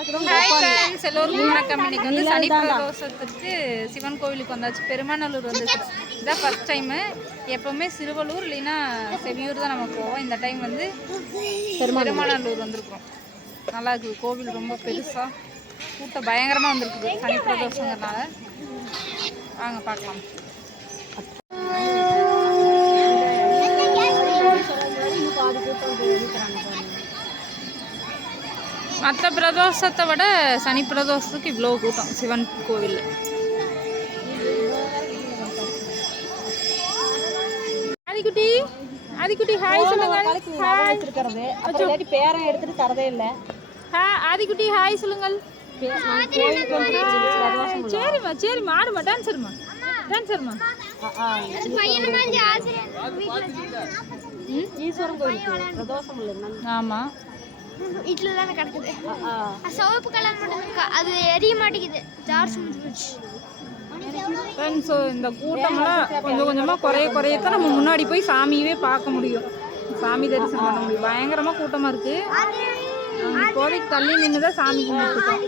Hi friends எல்லோருக்கும் வணக்கம். இன்னைக்கு வந்து சனி பிரதோஷத்துக்கு சிவன் கோவிலுக்கு வந்தாச்சு. பெருமாநல்லூர் வந்துச்சு இதான் ஃபர்ஸ்ட் டைமு எப்போவுமே சிறுவலூர் இல்லைன்னா செவியூர் தான் நம்ம போவோம். இந்த டைம் வந்து பெருமாநல்லூர். வந்திருக்கோம் நல்லா இருக்குது. கோவில் ரொம்ப பெருசாக கூட்டம் பயங்கரமாக வந்திருக்குது. சனி பிரதோஷங்கிறனால வாங்க பார்க்கலாம். மற்ற பிரதோஷத்தை விட சனி பிரதோஷத்துக்கு இவ்வளோ கூட்டம் சிவன் கோவில். ஆதிக்குட்டி ஆதிக்குட்டி ஹாய் சொல்லுங்க. பேரன் எடுத்துட்டு தரதே இல்ல. ஹா ஆதிக்குட்டி ஹாய் சொல்லுங்கள் சரிம்மா சரிம்மா ஆடுமா டான்ஸர்மா டான்ஸர்மா. ஈஸ்வரன் ஆமாம் வீட்டில் தானே கிடக்குது. சிவப்பு கலர் மட்டும். அது எரிய மாட்டேங்குது. ஜார் சுமிச்சு போச்சு ஃப்ரெண்ட்ஸ் இந்த கூட்டமெல்லாம் கொஞ்சம் கொஞ்சமாக குறைய குறையத்தான் நம்ம முன்னாடி போய் சாமியவே பார்க்க முடியும். சாமி தரிசனம் பண்ண முடியும். பயங்கரமாக கூட்டமாக இருக்குது இப்போதைக்கு தள்ளி நின்று தான் சாமி கும்பிட்டுருக்கோம்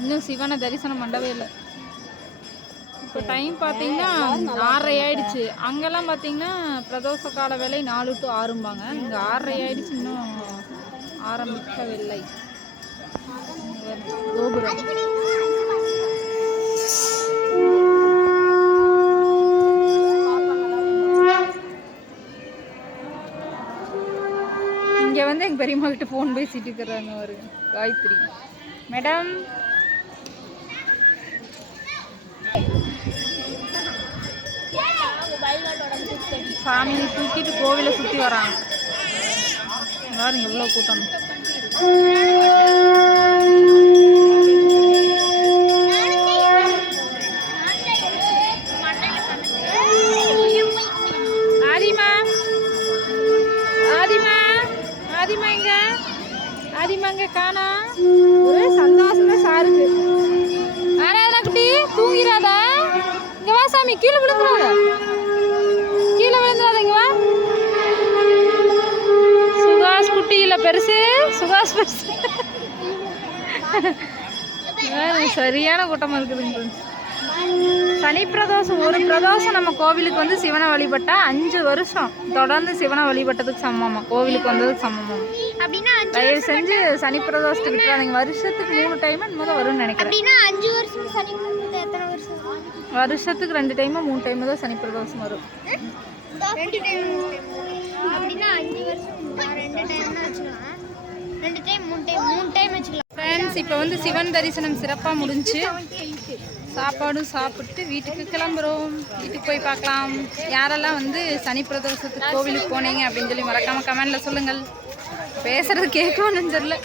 இன்னும் சிவனை தரிசனம் பண்ணவே இல்லை. இப்போ டைம் பார்த்தீங்கன்னா ஆறரை ஆயிடுச்சு. அங்கெல்லாம் பார்த்தீங்கன்னா பிரதோஷ கால வேலை நாலு டு ஆறும்பாங்க. இங்கே ஆறரை ஆயிடுச்சு இன்னும் ஆரம்பிக்கவில்லை. கோபுரம் இங்கே வந்து எங்கள் பெரியம்மா கிட்ட ஃபோன் பேசிட்டு இருக்கிறாங்க ஒரு காயத்ரி. மேடம் சாமியை தூக்கிட்டு கோவிலை சுற்றி வராங்க. பாருங்க எவ்வளோ கூட்டம். ஆதிமா. ஆதிமா. ஆதிமா எங்க? ஆதிமா காணா? ஒரே சந்தோஷமா சாருக்கு. சாமி கீழே விழுந்துடாத கீழே விழுந்துடாத இங்க சுகாஷ் குட்டி இல்ல பெருசு. சுகாஷ் பெருசு. சரியான கூட்டமா இருக்குதுங்க. சனி பிரதோஷம் ஒரு பிரதோஷம் நம்ம கோவிலுக்கு வந்து சிவனை வழிபட்டா அஞ்சு வருஷம் தொடர்ந்து சிவனை வழிபட்டதுக்கு சமமா கோவிலுக்கு வந்ததுக்கு சமமா தயவு செஞ்சு சனி பிரதோஷத்துக்கு விட்டுறாதீங்க. வருஷத்துக்கு மூணு டைம் என்னமோ வரும்னு நினைக்கிறேன். அஞ்சு வருஷம் சனி பிரதோஷம் எத்தனை வருஷம்? வருஷத்துக்கு ரெண்டு டைமோ மூணு டைம் தான் சனி பிரதோஷம் வரும். ரெண்டு டைம் அப்படின்னா அஞ்சு வருஷம் ரெண்டு டைம் வச்சுக்கலாம். ரெண்டு டைம் மூணு டைம் மூணு டைம் வச்சுக்கலாம். ஃப்ரெண்ட்ஸ் இப்போ வந்து சிவன் தரிசனம் சிறப்பாக முடிஞ்சு. சாப்பாடும் சாப்பிட்டு வீட்டுக்கு கிளம்புறோம். வீட்டுக்கு போய் பார்க்கலாம். யாரெல்லாம் வந்து சனி பிரதோஷத்துக்கு கோவிலுக்கு போனீங்க அப்படின்னு சொல்லி மறக்காம கமெண்ட்ல சொல்லுங்கள். பேசுறது கேட்கணும்னு தெரியல